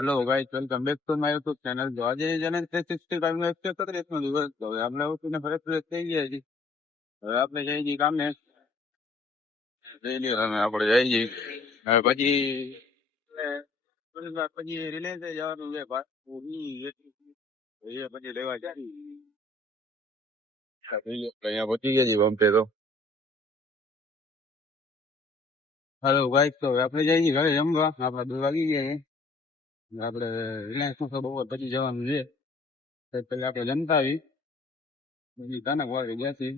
Hello guys, welcome back to my YouTube channel. તો આજે channel 365 નો 131 નો દિવસ. તો હવે આપણે ઉઠીને ફરેશ થઈ ગયા છીએ. હવે આપણે જઈ છીએ કામે. જઈ લઈએ અમે, આપણે જઈ છીએ. હવે પછી રિલાયન્સ જવાનું છે. પછી લેવા જાય. અહીંયા પહોંચી ગયા છીએ પંપે તો. હેલો ગાઈસ, તો હવે આપણે જઈ છીએ ઘરે જમવા. આપણા 2 વાગી ગયા છે. આપણે રિલાયન્સ નું તો બપોર પછી જવાનું છે. તો પેલા આપણે જમતા આવી પછી કાનક વાગે ગયા.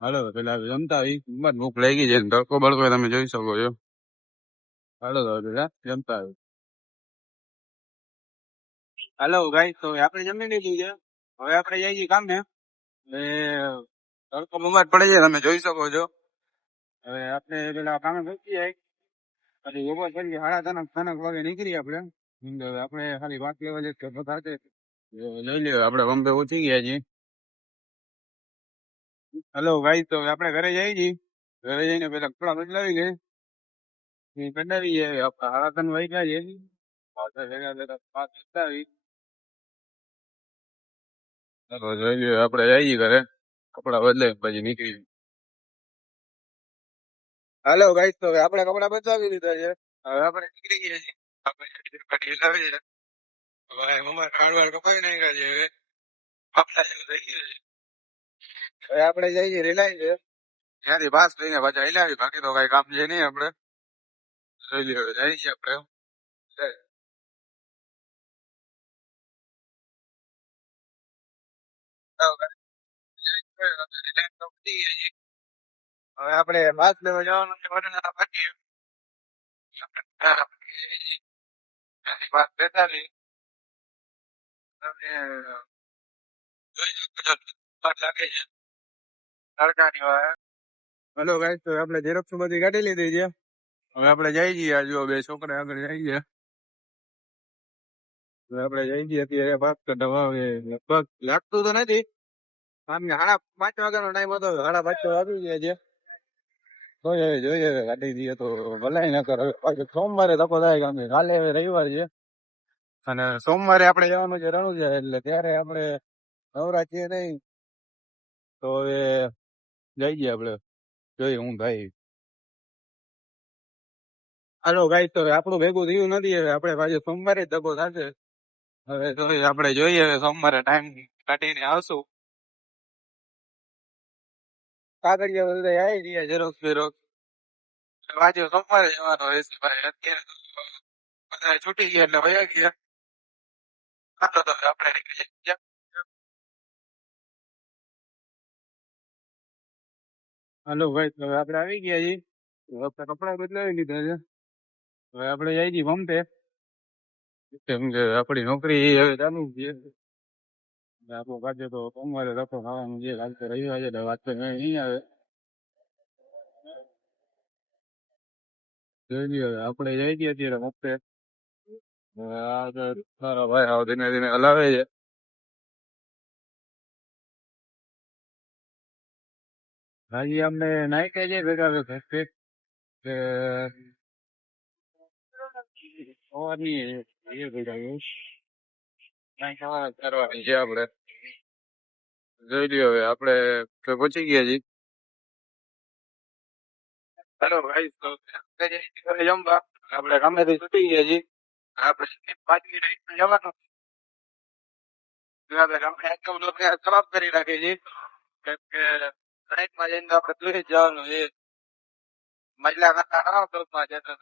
હાલો પેલા જમતા આવી, ભૂખ લાગી છે, તડકો બળકો તમે જોઈ શકો છો. હાલો તો પેલા જમતા આવી. હાલો ગાઈસ, તો આપણે જમી લીધું છે. હવે આપણે જઈએ છીએ કામે. હવે તડકો બમાર પડે છે, તમે જોઈ શકો છો. હવે આપણે પેલા કામે પહોંચી જાય પછી બપોર પછી 3:30 વાગે નીકળી આપણે. હવે આપણે ખાલી વાત લેવા જઈએ તો થશે. લઈ લ્યો, આપણે બોમ્બે પહોંચી ગયા છીએ. હેલો ગાઈસ, તો આપણે ઘરે જઈએ છીએ. ઘરે જઈને પેલા કપડા બદલાવી લે કઢાવી જાય. આપણે 3:30 વાગ્યા છે. પાછા ભેગા ભેગા 5 બદલાવી. ચાલો જોઈ લઈએ, આપણે જઈએ ઘરે કપડા બદલાવી પછી નીકળી. હાલો ગાઈસ, તો હવે આપણે કપડા બદલાવી લીધા છે. હવે આપણે નીકળી ગયા છીએ. આપણે ગાડી લાવી છે. હવે મમ્મા ખાડવાળ કપાઈ નાખ્યા છે. હવે આપણા જેવું થઈ ગયું છે. હવે આપણે જઈએ રિલાયન્સ. ત્યાંથી પાસ લઈને પાછા હિલાવી. બાકી તો કઈ કામ છે નહીં. આપણે જોઈ લઈએ, હવે જઈએ છીએ આપણે. હવે આપણે પાસ લેવા જવાનું છે. વડોદરા પછી પાસ લેતા જઈએ. તમે જોઈ શકો છો, પાસ લાગે છે તડકાની વાર. હેલો ગાઈસ, તો આપણે ઝેરોક્ષ બધી કાઢી લીધી છે. હવે આપણે જઈ છીએ. આ જો 2 છોકરા આગળ જઈ છે. હવે આપણે જઈ છીએ અત્યારે પાસ કઢાવવા. હવે લગભગ લાગતું તો નથી. આમ 5:30 વાગ્યાનો ટાઈમ હતો. 5:30 વાગી ગયા છે. જોઈએ હવે કાઢી દઈએ તો ભલાઈ ના કરે. પાછું સોમવારે ધક્કો થાય. કામે કાલે હવે રવિવાર છે અને સોમવારે આપણે જવાનું છે રણુજા. એટલે ત્યારે આપણે નવરા છીએ નહીં. તો હવે જઈએ આપણે, જોઈએ હું થાય. હાલો ગાઈસ, તો હવે આપણું ભેગું થયું નથી. હવે આપણે પાછું સોમવારે જ ધક્કો થશે. હવે તો આપણે જોઈએ, હવે સોમવારે ટાઈમ કાઢીને આવશું. કાગળિયા બધા આવી ગયા, ઝેરોક્ષ બેરોક્ષ. પાછું સોમવારે જવાનું રહેશે ભાઈ. અત્યારે તો બધા છૂટી ગયા એટલે વયા ગયા. હાલો તો હવે આપણે નીકળી જઈએ. હાલો ભાઈ, હવે આપણે આવી ગયા છીએ. આપણે કપડા બદલાવી લીધા છે. હવે આપણે જઈ છીએ પંપે. કેમ કે આપણી નોકરી હવે ચાલુ છે. આપણો કાજે તો સોમવારે ધક્કો ખાવાનું છે. કાલ તો રવિવાર છે એટલે વાત તો કઈ નહીં આવે. જોઈ લઈએ, હવે આપણે જઈ છીએ અત્યારે પંપે. હવે આ તો મારો ભાઈ હાવ ધીમે ધીમે હલાવે છે. હજી અમને નાઈટ છે ભેગા ભેગા કે સવારની એ ભેગા નાઈટ કરવાની છે આપણે. જોઈ લ્યો, હવે આપણે પહોંચી ગયા છીએ. ચાલો ભાઈ, તો આપણે જઈએ છીએ ઘરે જમવા. આપણે કામેથી છૂટી ગયા છીએ. આપણે 5 મિનિટ જવાનું. આપણે આખો બ્લોક સમાપ્ત કરી નાખીએ છીએ. કેમ કે નાઈટમાં જઈને તો આપણે દૂર જ જવાનું છે. મજલા કરતા ના બ્લોકમાં જતા